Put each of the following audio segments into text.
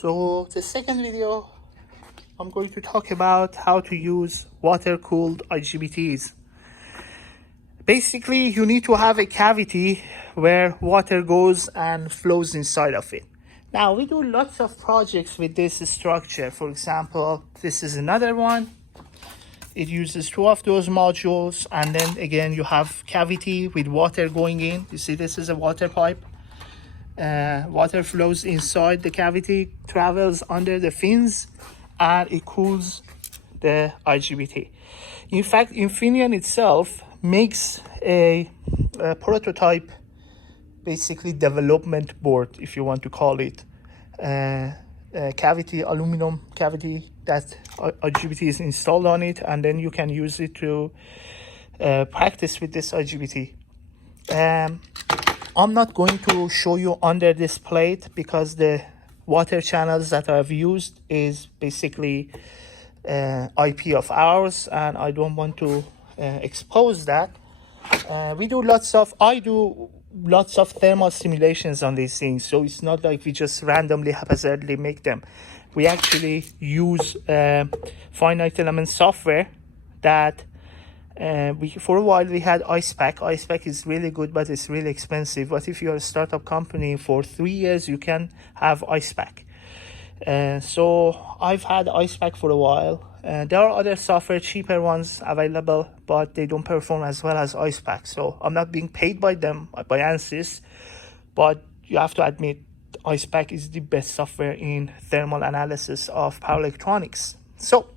So the second video, I'm going to talk about how to use water-cooled IGBTs. Basically, you need to have a cavity where water goes and flows inside of it. Now, we do lots of projects with this structure. For example, this is another one. It uses two of those modules, and then again, you have cavity with water going in. You see, this is a water pipe. Water flows inside the cavity, travels under the fins, and it cools the IGBT. In fact, Infineon itself makes a prototype, basically development board, if you want to call it, cavity, aluminum cavity that IGBT is installed on it, and then you can use it to practice with this IGBT. I'm not going to show you under this plate because the water channels that I've used is basically IP of ours, and I don't want to expose that. I do lots of thermal simulations on these things, so it's not like we just randomly, haphazardly make them. We actually use finite element software that for a while we had IcePack. IcePack is really good, but it's really expensive. But if you're a startup company, for 3 years you can have IcePack. So I've had IcePack for a while. There are other software, cheaper ones available, but they don't perform as well as IcePack. So I'm not being paid by them, by ANSYS, but you have to admit IcePack is the best software in thermal analysis of power electronics. So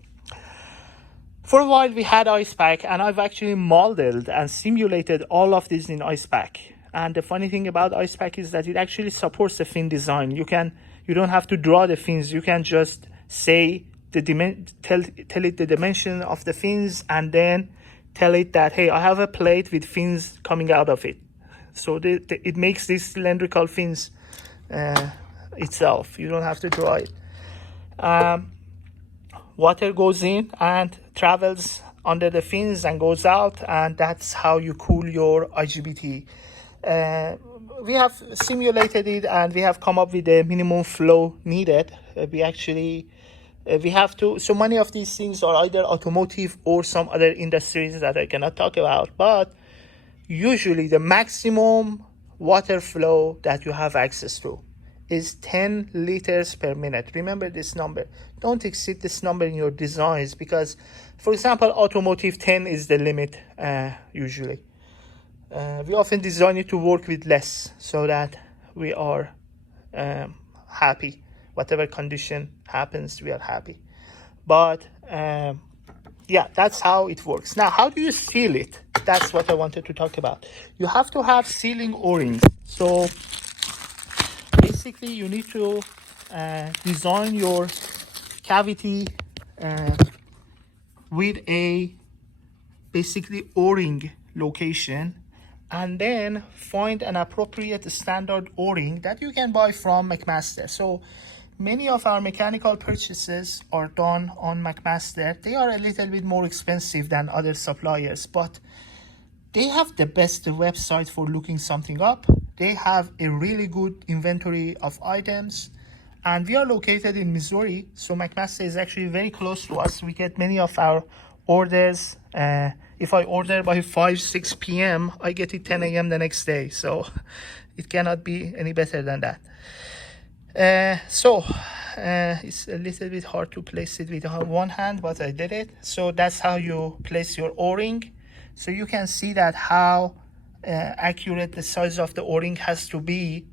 for a while we had IcePack, and I've actually modeled and simulated all of this in IcePack. And the funny thing about IcePack is that it actually supports the fin design. You don't have to draw the fins. You can just say tell it the dimension of the fins, and then tell it that, hey, I have a plate with fins coming out of it. So it makes these cylindrical fins itself. You don't have to draw it. Water goes in and travels under the fins and goes out, and that's how you cool your IGBT. We have simulated it, and we have come up with the minimum flow needed. We have to, so many of these things are either automotive or some other industries that I cannot talk about, but usually the maximum water flow that you have access to is 10 liters per minute. Remember this number. Don't exceed this number in your designs, because, for example, automotive 10 is the limit usually. We often design it to work with less so that we are happy. Whatever condition happens, we are happy. But yeah, that's how it works. Now, how do you seal it? That's what I wanted to talk about. You have to have sealing O-rings. So basically, you need to design your cavity with a basically O-ring location, and then find an appropriate standard O-ring that you can buy from McMaster. So many of our mechanical purchases are done on McMaster. They are a little bit more expensive than other suppliers, but they have the best website for looking something up. They have a really good inventory of items, and we are located in Missouri, so McMaster is actually very close to us. We get many of our orders. If I order by 5-6 p.m., I get it 10 a.m. the next day, so it cannot be any better than that. It's a little bit hard to place it with one hand, but I did it. So that's how you place your O-ring. So you can see that how accurate the size of the O-ring has to be,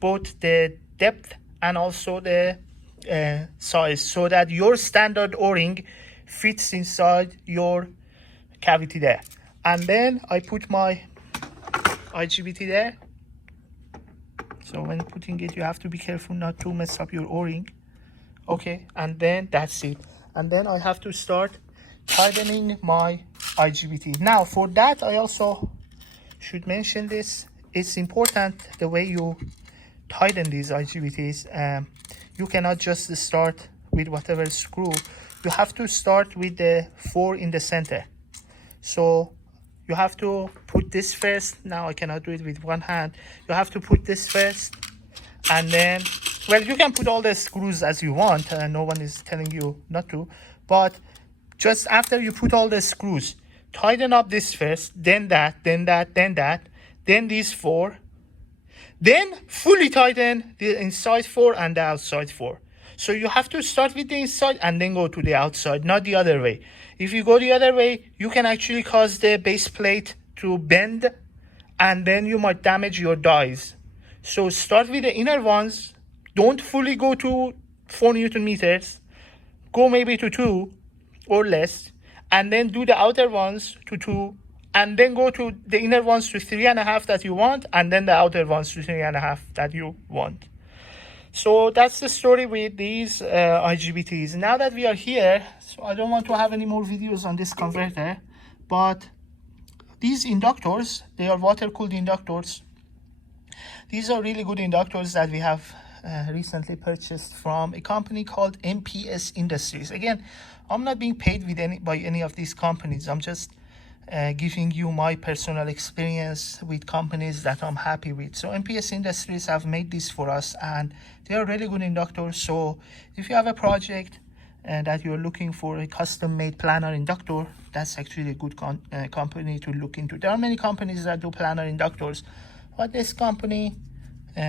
both the depth and also the size, so that your standard O-ring fits inside your cavity there. And then I put my IGBT there. So when putting it, you have to be careful not to mess up your O-ring. Okay, and then that's it. And then I have to start tightening my IGBT. Now, for that, I also should mention this. It's important the way you tighten these IGBTs. You cannot just start with whatever screw. You have to start with the 4 in the center. So you have to put this first. Now I cannot do it with one hand. You have to put this first, And then, well, you can put all the screws as you want, no one is telling you not to, but just after you put all the screws, tighten up this first, then that, then that, then that, then these 4, then fully tighten the inside 4 and the outside 4. So you have to start with the inside and then go to the outside, not the other way. If you go the other way, you can actually cause the base plate to bend, and then you might damage your dies. So start with the inner ones. Don't fully go to 4 Newton meters. Go maybe to 2 or less, and then do the outer ones to 2, and then go to the inner ones to 3.5 that you want, and then the outer ones to 3.5 that you want. So that's the story with these IGBTs. Now that we are here, so I don't want to have any more videos on this converter, but these inductors, they are water-cooled inductors. These are really good inductors that we have recently purchased from a company called MPS Industries. Again, I'm not being paid with by any of these companies. I'm just giving you my personal experience with companies that I'm happy with. So MPS Industries have made this for us, and they are really good inductors. So if you have a project that you're looking for a custom-made planar inductor, that's actually a good company to look into. There are many companies that do planar inductors, but this company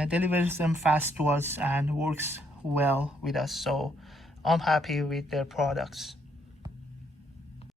delivers them fast to us and works well with us. So I'm happy with their products.